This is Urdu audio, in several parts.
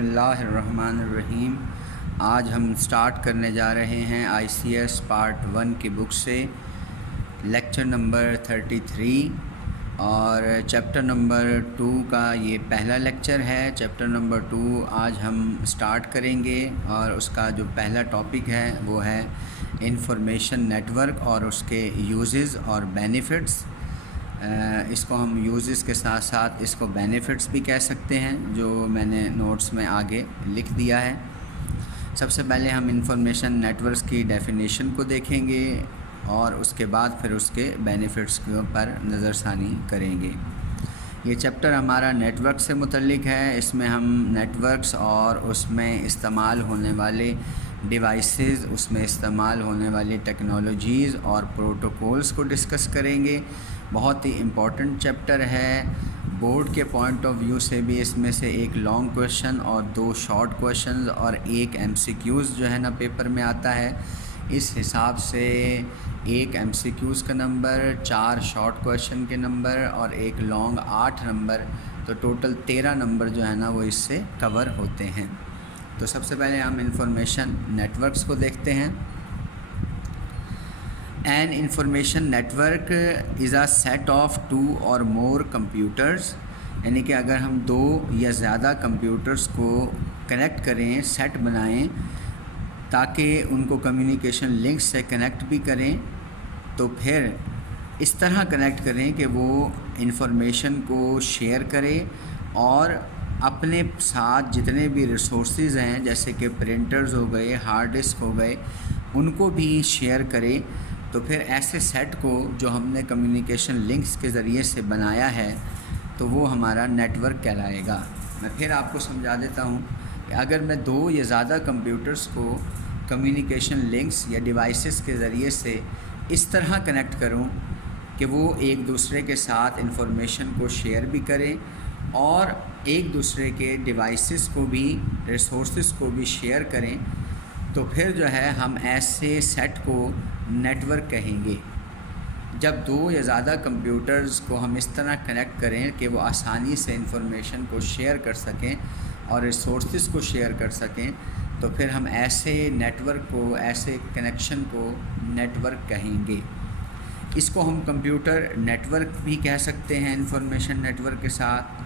اللہ الرحمن الرحیم۔ آج ہم سٹارٹ کرنے جا رہے ہیں ICS پارٹ 1 کی بک سے لیکچر نمبر 33 اور چیپٹر نمبر 2 کا یہ پہلا لیکچر ہے۔ چیپٹر نمبر 2 آج ہم سٹارٹ کریں گے اور اس کا جو پہلا ٹاپک ہے وہ ہے انفارمیشن نیٹ ورک اور اس کے یوزز اور بینیفٹس۔ اس کو ہم یوزز کے ساتھ ساتھ اس کو بینیفٹس بھی کہہ سکتے ہیں، جو میں نے نوٹس میں آگے لکھ دیا ہے۔ سب سے پہلے ہم انفارمیشن نیٹ ورکس کی ڈیفینیشن کو دیکھیں گے اور اس کے بعد پھر اس کے بینیفٹس کے پر نظر ثانی کریں گے۔ یہ چیپٹر ہمارا نیٹ ورک سے متعلق ہے۔ اس میں ہم نیٹ ورکس اور اس میں استعمال ہونے والے ڈیوائسز، اس میں استعمال ہونے والی ٹیکنالوجیز اور پروٹوکولز کو ڈسکس کریں گے۔ بہت ہی امپورٹنٹ چیپٹر ہے۔ بورڈ کے پوائنٹ آف ویو سے بھی اس میں سے ایک لانگ کویشچن اور 2 شارٹ کویشچنز اور ایک MCQs جو ہے نا پیپر میں آتا ہے۔ اس حساب سے ایک MCQs کا نمبر، 4 شارٹ کویشچن کے نمبر اور ایک لانگ 8 نمبر، تو ٹوٹل 13 نمبر جو ہے نا وہ اس سے کور ہوتے ہیں۔ تو سب سے پہلے ہم انفارمیشن نیٹ ورکس کو دیکھتے ہیں۔ An information network is a set of 2 or more computers، یعنی کہ اگر ہم 2 یا زیادہ کمپیوٹرز کو کنیکٹ کریں، سیٹ بنائیں تاکہ ان کو کمیونیکیشن لنک سے کنیکٹ بھی کریں، تو پھر اس طرح کنیکٹ کریں کہ وہ انفارمیشن کو شیئر کرے اور اپنے ساتھ جتنے بھی ریسورسز ہیں جیسے کہ پرنٹرز ہو گئے، ہارڈ ڈسک ہو گئے، ان کو بھی شیئر کرے۔ تو پھر ایسے سیٹ کو جو ہم نے کمیونیکیشن لنکس کے ذریعے سے بنایا ہے تو وہ ہمارا نیٹ ورک کہلائے گا۔ میں پھر آپ کو سمجھا دیتا ہوں کہ اگر میں 2 یا زیادہ کمپیوٹرز کو کمیونیکیشن لنکس یا ڈیوائسز کے ذریعے سے اس طرح کنیکٹ کروں کہ وہ ایک دوسرے کے ساتھ انفارمیشن کو شیئر بھی کریں اور ایک دوسرے کے ڈیوائسز کو بھی، ریسورسز کو بھی شیئر کریں، تو پھر جو ہے ہم ایسے سیٹ کو نیٹ ورک کہیں گے۔ جب 2 یا زیادہ کمپیوٹرز کو ہم اس طرح کنیکٹ کریں کہ وہ آسانی سے انفارمیشن کو شیئر کر سکیں اور ریسورسز کو شیئر کر سکیں، تو پھر ہم ایسے نیٹ ورک کو، ایسے کنیکشن کو نیٹ ورک کہیں گے۔ اس کو ہم کمپیوٹر نیٹ ورک بھی کہہ سکتے ہیں انفارمیشن نیٹ ورک کے ساتھ۔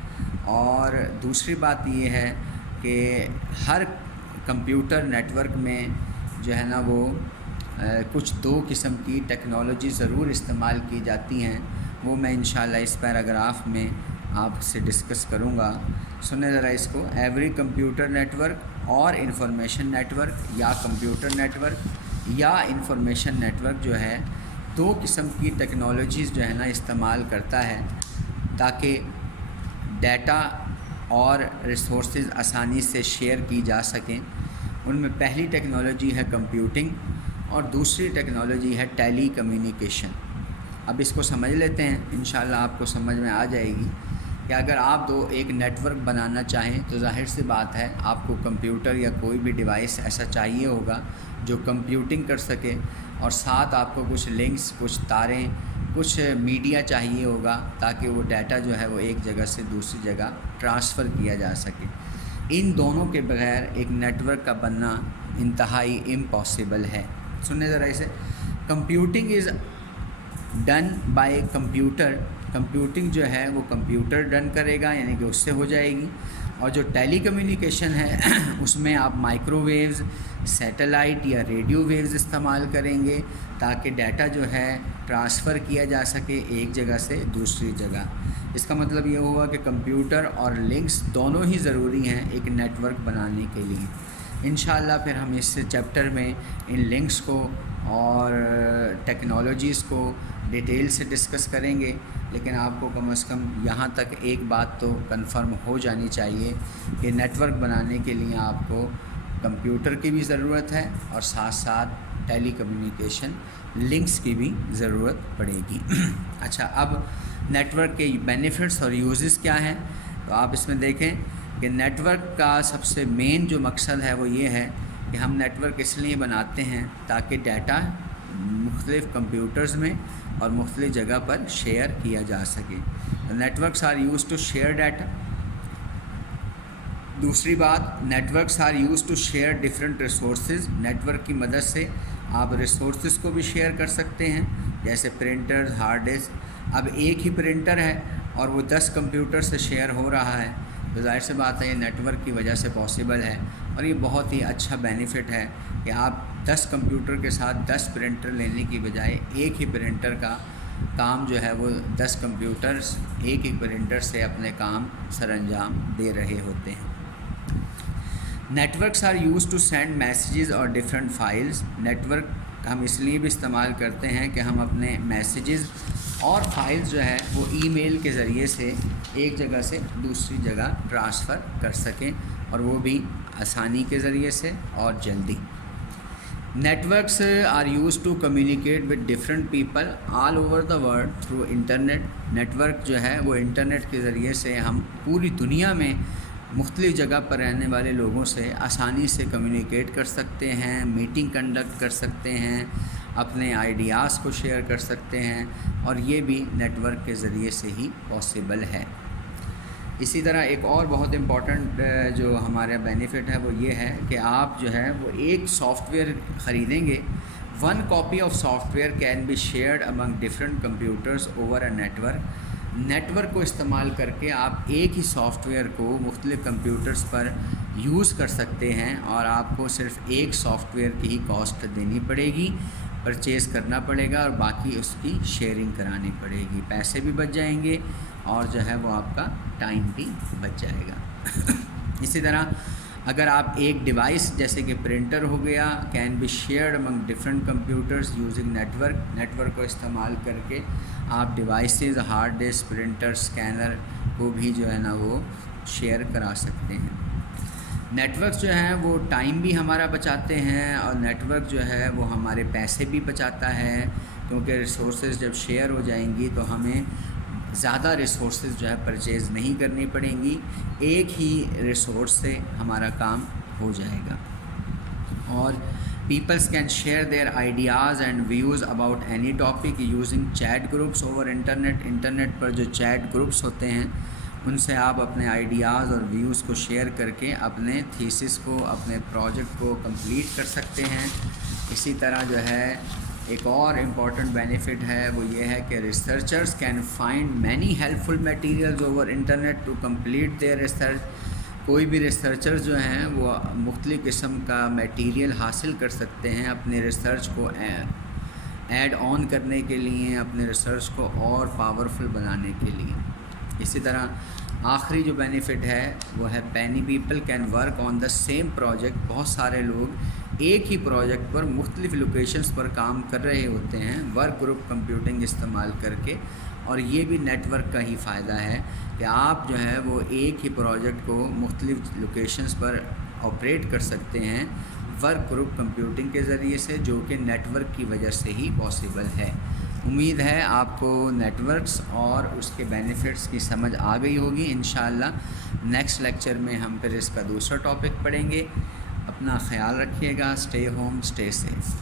اور دوسری بات یہ ہے کہ ہر کمپیوٹر نیٹ ورک میں جو ہے نا وہ کچھ 2 قسم کی ٹیکنالوجی ضرور استعمال کی جاتی ہیں، وہ میں انشاءاللہ اس پیراگراف میں آپ سے ڈسکس کروں گا۔ سنیں ذرا اس کو۔ ایوری کمپیوٹر نیٹ ورک اور انفارمیشن نیٹ ورک یا کمپیوٹر نیٹ ورک یا انفارمیشن نیٹ ورک جو ہے 2 قسم کی ٹیکنالوجیز جو ہے نا استعمال کرتا ہے تاکہ ڈیٹا اور ریسورسز آسانی سے شیئر کی جا سکیں۔ ان میں پہلی ٹیکنالوجی ہے کمپیوٹنگ اور دوسری ٹیکنالوجی ہے ٹیلی کمیونیکیشن۔ اب اس کو سمجھ لیتے ہیں، انشاءاللہ آپ کو سمجھ میں آ جائے گی کہ اگر آپ ایک نیٹ ورک بنانا چاہیں تو ظاہر سی بات ہے آپ کو کمپیوٹر یا کوئی بھی ڈیوائس ایسا چاہیے ہوگا جو کمپیوٹنگ کر سکے، اور ساتھ آپ کو کچھ لنکس، کچھ تاریں، کچھ میڈیا چاہیے ہوگا تاکہ وہ ڈیٹا جو ہے وہ ایک جگہ سے دوسری جگہ ٹرانسفر کیا جا سکے۔ ان دونوں کے بغیر ایک نیٹ ورک کا بننا انتہائی امپاسبل ہے۔ سنیں ذرا اسے۔ Computing is done by computer, computing جو ہے وہ کمپیوٹر ڈن کرے گا، یعنی کہ اس سے ہو جائے گی۔ اور جو ٹیلی کمیونیکیشن ہے اس میں آپ مائکرو ویوز، سیٹلائٹ یا ریڈیو ویوز استعمال کریں گے تاکہ ڈیٹا جو ہے ٹرانسفر کیا جا سکے ایک جگہ سے دوسری جگہ۔ اس کا مطلب یہ ہوا کہ کمپیوٹر اور لنکس دونوں ہی ضروری ہیں ایک نیٹ ورک بنانے کے لیے۔ انشاءاللہ پھر ہم اس چیپٹر میں ان لنکس کو اور ٹیکنالوجیز کو ڈیٹیل سے ڈسکس کریں گے، لیکن آپ کو کم از کم یہاں تک ایک بات تو کنفرم ہو جانی چاہیے کہ نیٹ ورک بنانے کے لیے آپ کو کمپیوٹر کی بھی ضرورت ہے اور ساتھ ساتھ ٹیلی کمیونیکیشن لنکس کی بھی ضرورت پڑے گی۔ اچھا، اب نیٹ ورک کے بینیفٹس اور یوزز کیا ہیں؟ تو آپ اس میں دیکھیں کہ نیٹ ورک کا سب سے مین جو مقصد ہے وہ یہ ہے کہ ہم نیٹ ورک اس لیے بناتے ہیں تاکہ ڈیٹا مختلف کمپیوٹرز میں اور مختلف جگہ پر شیئر کیا جا سکے۔ Networks are used to share data دوسری بات، networks are used to share different resources. Network کی مدد سے آپ ریسورسز کو بھی شیئر کر سکتے ہیں، جیسے پرنٹر، ہارڈ ڈسک. اب ایک ہی پرنٹر ہے اور وہ 10 کمپیوٹر سے شیئر ہو رہا ہے، تو ظاہر سی بات ہے یہ نیٹورک کی وجہ سے پاسبل ہے. اور یہ بہت ہی اچھا بینیفٹ ہے کہ آپ 10 کمپیوٹر کے ساتھ 10 پرنٹر لینے کی بجائے ایک ہی پرنٹر کا کام جو ہے وہ 10 کمپیوٹرز ایک ہی پرنٹر سے اپنے کام سر انجام دے رہے ہوتے ہیں. Networks are used to send messages اور ڈفرینٹ فائلز. نیٹورک ہم اس لیے بھی استعمال کرتے ہیں کہ ہم اپنے میسیجز اور فائلز جو ہے وہ ای میل کے ذریعے سے ایک جگہ سے دوسری جگہ ٹرانسفر کر سکیں، اور وہ بھی آسانی کے ذریعے سے اور جلدی. Networks are used to communicate with different people all over the world through internet. Network جو ہے وہ انٹرنیٹ کے ذریعے سے ہم پوری دنیا میں مختلف جگہ پر رہنے والے لوگوں سے آسانی سے کمیونیکیٹ کر سکتے ہیں، میٹنگ کنڈکٹ کر سکتے ہیں، اپنے آئیڈیاز کو شیئر کر سکتے ہیں، اور یہ بھی نیٹ ورک کے ذریعے سے ہی پاسبل ہے. اسی طرح ایک اور بہت امپورٹنٹ جو ہمارا بینیفٹ ہے وہ یہ ہے کہ آپ جو ہے وہ ایک سافٹ ویئر خریدیں گے. 1 copy of software can be shared among different computers over a network. Network کو استعمال کر کے آپ ایک ہی سافٹ ویئر کو مختلف کمپیوٹرز پر یوز کر سکتے ہیں، اور آپ کو صرف ایک سافٹ ویئر کی ہی کاسٹ دینی پڑے گی، پرچیز کرنا پڑے گا، اور باقی اس کی شیئرنگ کرانی پڑے گی. پیسے بھی بچ جائیں گے اور جو ہے وہ آپ کا ٹائم بھی بچ جائے گا. اسی طرح اگر آپ ایک ڈیوائس جیسے کہ پرنٹر ہو گیا can be shared among different computers using network. Network کو استعمال کر کے آپ devices, hard disk, printer, scanner کو بھی جو ہے نا وہ شیئر کرا سکتے ہیں. نیٹورکس جو ہیں وہ ٹائم بھی ہمارا بچاتے ہیں، اور نیٹورک جو ہے وہ ہمارے پیسے بھی بچاتا ہے، کیونکہ ریسورسز جب شیئر ہو جائیں گی تو ہمیں زیادہ ریسورسز جو ہے پرچیز نہیں کرنی پڑیں گی، ایک ہی ریسورس سے ہمارا کام ہو جائے گا. اور peoples can share their ideas and views about any topic using chat groups over internet. Internet پر جو چیٹ گروپس ہوتے ہیں ان سے آپ اپنے آئیڈیاز اور ویوز کو شیئر کر کے اپنے تھیسس کو، اپنے پروجیکٹ کو کمپلیٹ کر سکتے ہیں. اسی طرح جو ہے ایک اور امپورٹنٹ بینیفٹ ہے وہ یہ ہے کہ researchers can find many helpful materials over internet to complete their research. کوئی بھی ریسرچرز جو ہیں وہ مختلف قسم کا میٹیریل حاصل کر سکتے ہیں اپنے ریسرچ کو ایڈ آن کرنے کے لیے، اپنے ریسرچ کو اور پاورفل بنانے کے لیے. اسی طرح آخری جو بینیفٹ ہے وہ ہے many people can work on the same project. بہت سارے لوگ ایک ہی پروجیکٹ پر مختلف لوکیشنز پر کام کر رہے ہوتے ہیں ورک گروپ کمپیوٹنگ استعمال کر کے، اور یہ بھی نیٹ ورک کا ہی فائدہ ہے کہ آپ جو ہے وہ ایک ہی پروجیکٹ کو مختلف لوکیشنز پر آپریٹ کر سکتے ہیں ورک گروپ کمپیوٹنگ کے ذریعے سے، جو کہ نیٹ ورک کی وجہ سے ہی پاسبل ہے. امید ہے آپ کو نیٹ ورکس اور اس کے بینیفٹس کی سمجھ آ گئی ہوگی. انشاءاللہ نیکسٹ لیکچر میں ہم پھر اس کا دوسرا ٹاپک پڑھیں گے. اپنا خیال رکھیے گا. Stay home, stay safe.